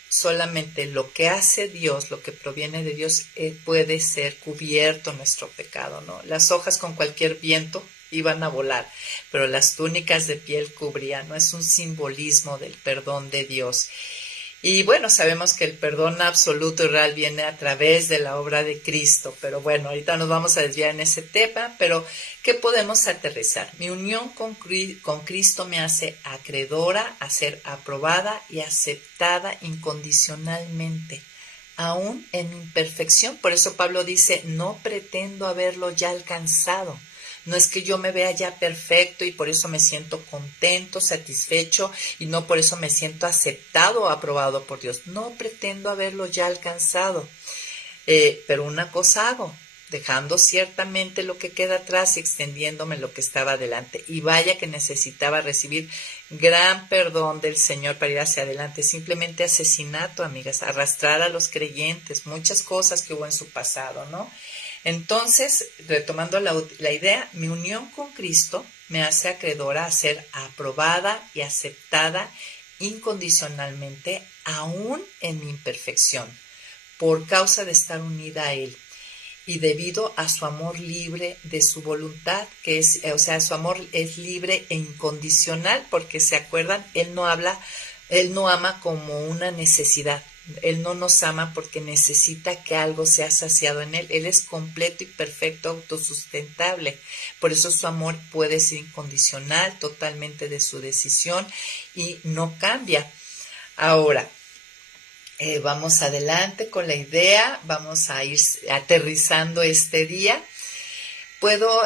solamente lo que hace Dios, lo que proviene de Dios, puede ser cubierto nuestro pecado, ¿no? Las hojas con cualquier viento iban a volar, pero las túnicas de piel cubrían, ¿no? Es un simbolismo del perdón de Dios. Y bueno, sabemos que el perdón absoluto y real viene a través de la obra de Cristo, pero bueno, ahorita nos vamos a desviar en ese tema, pero ¿qué podemos aterrizar? Mi unión con Cristo me hace acreedora a ser aprobada y aceptada incondicionalmente, aún en mi imperfección. Por eso Pablo dice, no pretendo haberlo ya alcanzado. No es que yo me vea ya perfecto y por eso me siento contento, satisfecho y no por eso me siento aceptado o aprobado por Dios. No pretendo haberlo ya alcanzado, pero una cosa hago, dejando ciertamente lo que queda atrás y extendiéndome lo que estaba adelante. Y vaya que necesitaba recibir gran perdón del Señor para ir hacia adelante. Simplemente asesinato, amigas, arrastrar a los creyentes, muchas cosas que hubo en su pasado, ¿no? Entonces, retomando la idea, mi unión con Cristo me hace acreedora a ser aprobada y aceptada incondicionalmente, aún en mi imperfección, por causa de estar unida a Él y debido a su amor libre de su voluntad, que es, o sea, su amor es libre e incondicional, porque se acuerdan, Él no ama como una necesidad. Él no nos ama porque necesita que algo sea saciado en Él. Él es completo y perfecto, autosustentable. Por eso su amor puede ser incondicional, totalmente de su decisión y no cambia. Ahora, vamos adelante con la idea, vamos a ir aterrizando este día. Puedo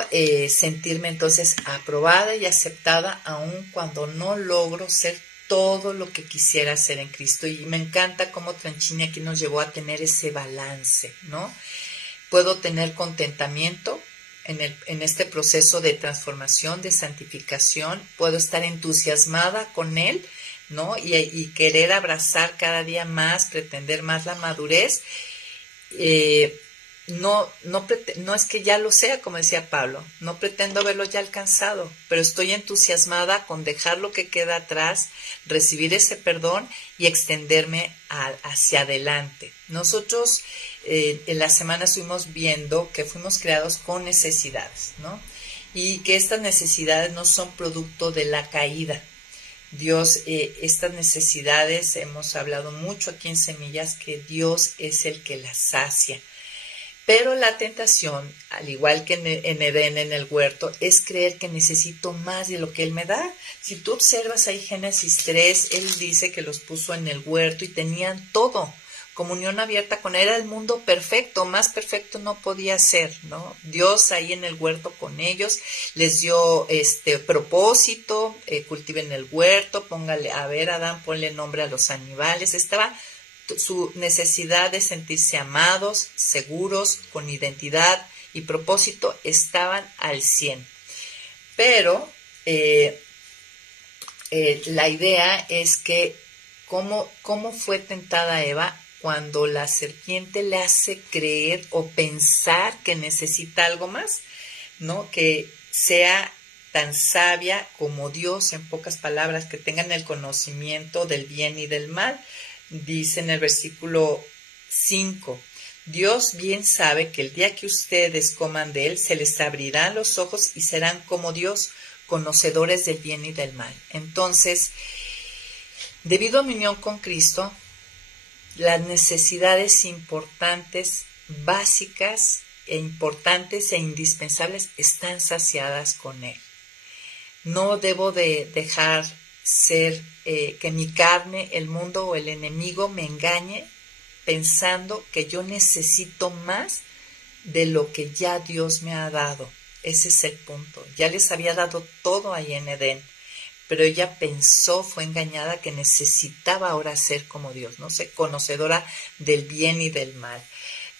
sentirme entonces aprobada y aceptada aun cuando no logro ser todo lo que quisiera ser en Cristo. Y me encanta cómo Tranchini aquí nos llevó a tener ese balance, ¿no? Puedo tener contentamiento en este proceso de transformación, de santificación. Puedo estar entusiasmada con Él, ¿no? Y querer abrazar cada día más, pretender más la madurez. No es que ya lo sea, como decía Pablo, no pretendo haberlo ya alcanzado, pero estoy entusiasmada con dejar lo que queda atrás, recibir ese perdón y extenderme hacia adelante. Nosotros en la semana estuvimos viendo que fuimos creados con necesidades, ¿no? Y que estas necesidades no son producto de la caída. Dios, estas necesidades, hemos hablado mucho aquí en Semillas, que Dios es el que las sacia. Pero la tentación, al igual que en Edén, en el huerto, es creer que necesito más de lo que Él me da. Si tú observas ahí Génesis 3, Él dice que los puso en el huerto y tenían todo. Comunión abierta con Él, era el mundo perfecto, más perfecto no podía ser, ¿no? Dios ahí en el huerto con ellos, les dio propósito, cultiven el huerto, póngale, a ver, Adán, ponle nombre a los animales, estaba su necesidad de sentirse amados, seguros, con identidad y propósito estaban al 100. Pero la idea es que cómo fue tentada Eva cuando la serpiente le hace creer o pensar que necesita algo más, ¿no? Que sea tan sabia como Dios, en pocas palabras, que tengan el conocimiento del bien y del mal. Dice en el versículo 5, Dios bien sabe que el día que ustedes coman de él, se les abrirán los ojos y serán como Dios, conocedores del bien y del mal. Entonces, debido a mi unión con Cristo, las necesidades importantes, básicas e importantes e indispensables están saciadas con Él. No debo de dejar que mi carne, el mundo o el enemigo me engañe pensando que yo necesito más de lo que ya Dios me ha dado. Ese es el punto. Ya les había dado todo ahí en Edén, pero ella pensó, fue engañada, que necesitaba ahora ser como Dios, no sé, conocedora del bien y del mal,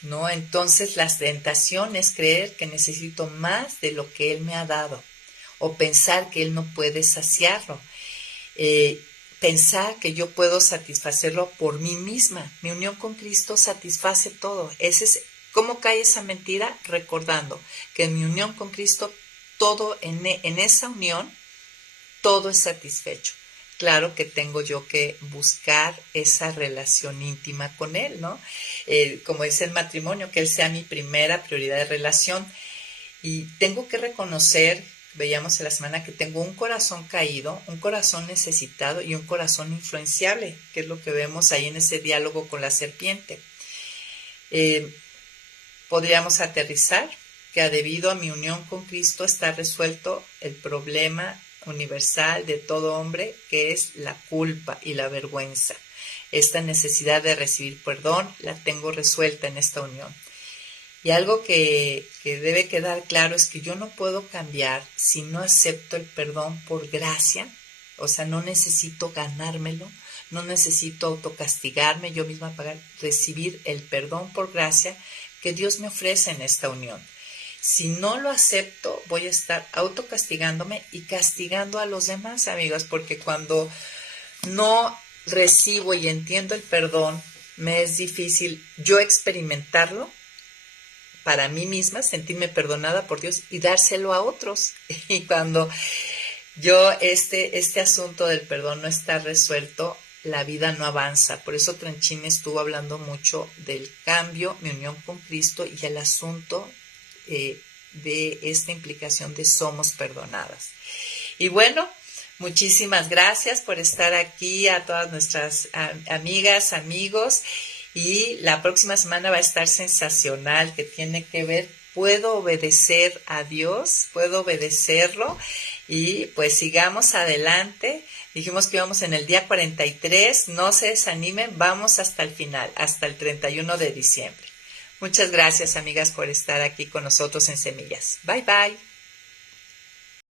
¿no? Entonces la tentación es creer que necesito más de lo que Él me ha dado, o pensar que Él no puede saciarlo, pensar que yo puedo satisfacerlo por mí misma. Mi unión con Cristo satisface todo. ¿Cómo cae esa mentira? Recordando que en mi unión con Cristo, todo en esa unión, todo es satisfecho. Claro que tengo yo que buscar esa relación íntima con Él, ¿no? Como es el matrimonio, que Él sea mi primera prioridad de relación. Y tengo que reconocer, veíamos en la semana, que tengo un corazón caído, un corazón necesitado y un corazón influenciable, que es lo que vemos ahí en ese diálogo con la serpiente. Podríamos aterrizar que debido a mi unión con Cristo está resuelto el problema universal de todo hombre, que es la culpa y la vergüenza. Esta necesidad de recibir perdón la tengo resuelta en esta unión. Y algo que debe quedar claro es que yo no puedo cambiar si no acepto el perdón por gracia. O sea, no necesito ganármelo, no necesito autocastigarme yo misma para recibir el perdón por gracia que Dios me ofrece en esta unión. Si no lo acepto, voy a estar autocastigándome y castigando a los demás, amigos, porque cuando no recibo y entiendo el perdón, me es difícil yo experimentarlo para mí misma, sentirme perdonada por Dios y dárselo a otros. Y cuando este asunto del perdón no está resuelto, la vida no avanza. Por eso Tranchime estuvo hablando mucho del cambio, mi unión con Cristo y el asunto de esta implicación de somos perdonadas. Y bueno, muchísimas gracias por estar aquí, a todas nuestras amigas, amigos. Y la próxima semana va a estar sensacional, que tiene que ver, puedo obedecer a Dios, puedo obedecerlo. Y pues sigamos adelante. Dijimos que íbamos en el día 43, no se desanimen, vamos hasta el final, hasta el 31 de diciembre. Muchas gracias, amigas, por estar aquí con nosotros en Semillas. Bye, bye.